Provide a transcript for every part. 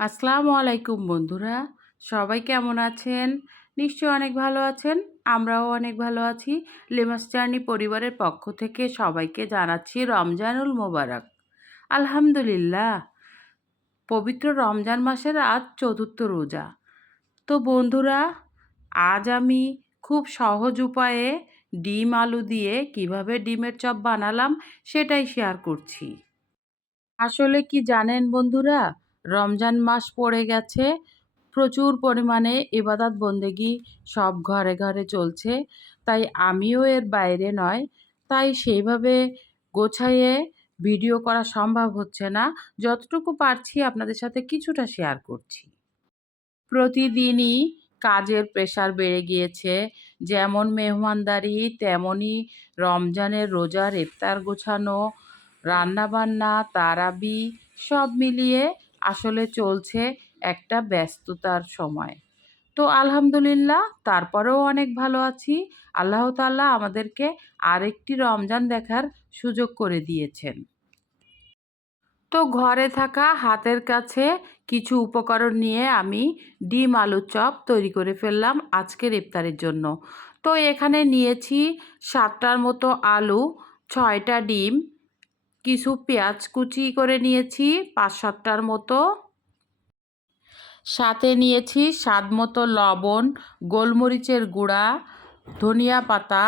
আসসালামু আলাইকুম বন্ধুরা, সবাই কেমন আছেন? নিশ্চয়ই অনেক ভালো আছেন। আমরাও অনেক ভালো আছি। লেমাস জার্নি পরিবারের পক্ষ থেকে সবাইকে জানাচ্ছি রমজানুল মোবারক। আলহামদুলিল্লাহ, পবিত্র রমজান মাসের আজ চতুর্থ রোজা। তো বন্ধুরা, আজ আমি খুব সহজ উপায়ে ডিম আলু দিয়ে কিভাবে ডিমের চপ বানালাম সেটাই শেয়ার করছি। আসলে কি জানেন বন্ধুরা, রমজান মাস পড়ে গেছে, প্রচুর পরিমাণে ইবাদত বন্দেগী সব ঘরে ঘরে চলছে, তাই আমিও এর বাইরে নয়। তাই সেইভাবে গোছায়ে ভিডিও করা সম্ভব হচ্ছে না। যতটুকু পারছি আপনাদের সাথে কিছুটা শেয়ার করছি। প্রতিদিনই কাজের প্রেশার বেড়ে গিয়েছে। যেমন মেহমানদারি, তেমনই রমজানের রোজার ইফতার গোছানো, রান্নাবান্না, তারাবি সব মিলিয়ে আসলে চলছে একটা ব্যস্ততার সময়। তো আলহামদুলিল্লাহ, তারপরেও অনেক ভালো আছি। আল্লাহ তাআলা আমাদেরকে আরেকটি রমজান দেখার সুযোগ করে দিয়েছেন। তো ঘরে থাকা হাতের কাছে কিছু উপকরণ নিয়ে আমি ডিম আলুর চপ তৈরি করে ফেললাম আজকের ইফতারের জন্য। তো এখানে নিয়েছি 7টার মতো আলু, 6টা ডিম, কিছু পেঁয়াজ কুচি করে নিয়েছি 5-7টার মতো, সাথে নিয়েছি স্বাদ মতো লবণ, গোলমরিচের গুঁড়া, ধনিয়া পাতা,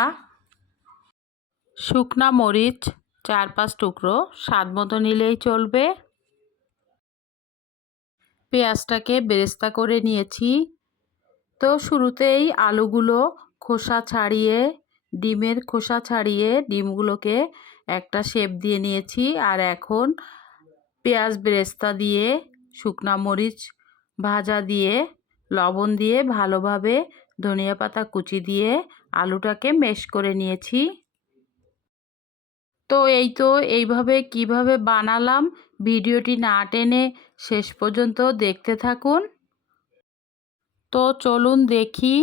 শুকনা মরিচ 4-5 টুকরো, স্বাদ মতো নিলেই চলবে। পেঁয়াজটাকে বেরেস্তা করে নিয়েছি। তো শুরুতেই আলুগুলো খোসা ছাড়িয়ে, ডিমের খোসা ছাড়িয়ে ডিমগুলোকে একটা শেপ দিয়ে নিয়েছি। আর এখন পেঁয়াজ বেরেস্তা দিয়ে, শুকনা মরিচ ভাজা দিয়ে, লবণ দিয়ে ভালোভাবে ধনিয়া পাতা কুচি দিয়ে আলুটাকে ম্যাশ করে নিয়েছি। তো এইভাবে কিভাবে বানালাম ভিডিওটি না টেনে শেষ পর্যন্ত দেখতে থাকুন। তো চলুন দেখি।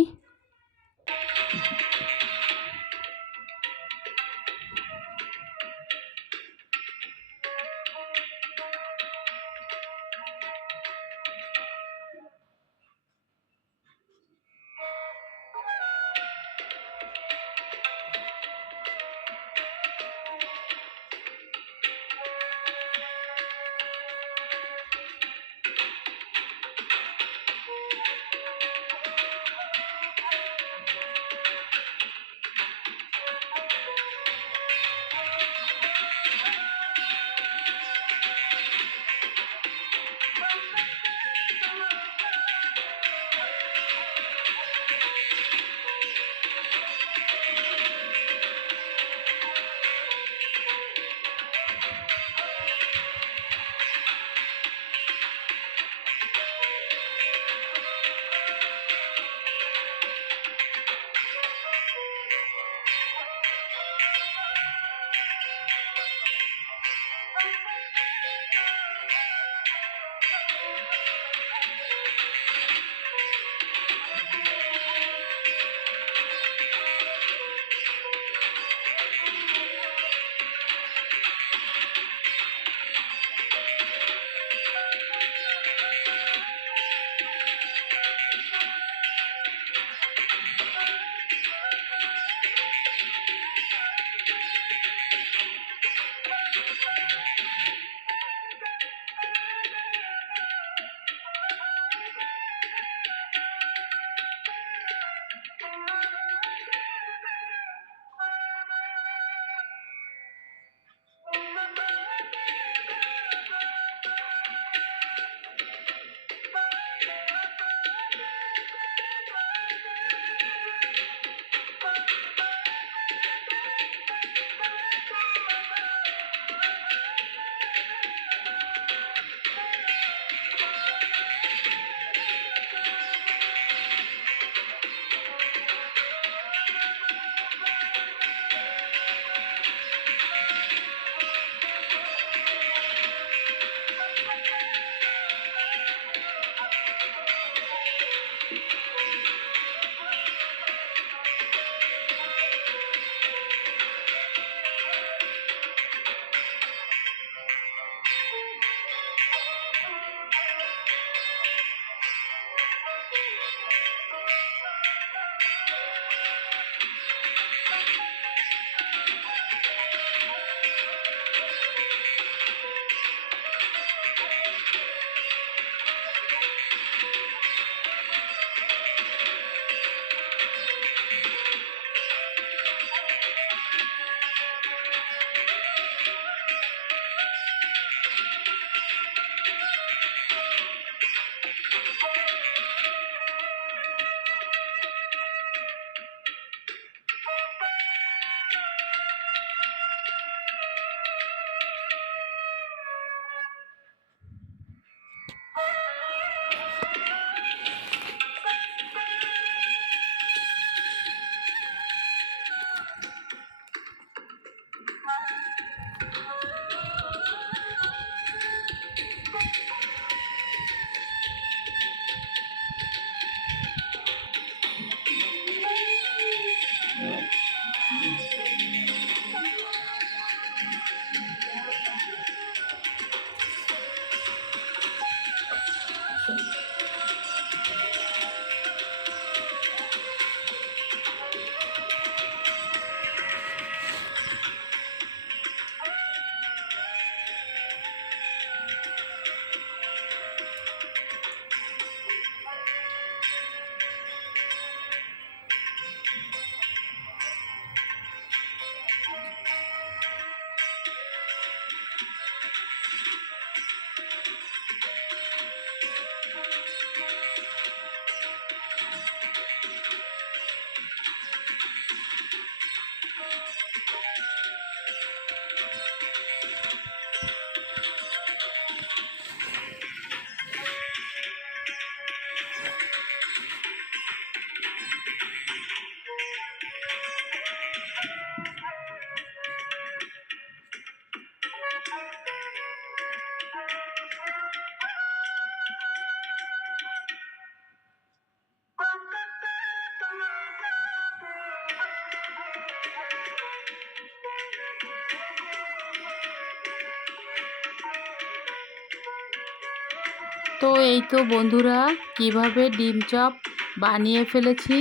তো এই তো বন্ধুরা কিভাবে ডিম চপ বানিয়ে ফেলেছি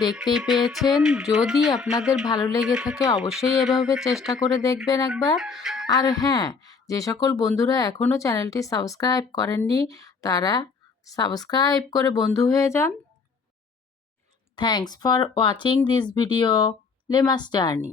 দেখতেই পেয়েছেন। যদি আপনাদের ভালো লেগে থাকে অবশ্যই এভাবে চেষ্টা করে দেখবেন একবার। আর হ্যাঁ, যে সকল বন্ধুরা এখনও চ্যানেলটি সাবস্ক্রাইব করেননি তারা সাবস্ক্রাইব করে বন্ধু হয়ে যান। Thanks for watching this video লেমাস journey.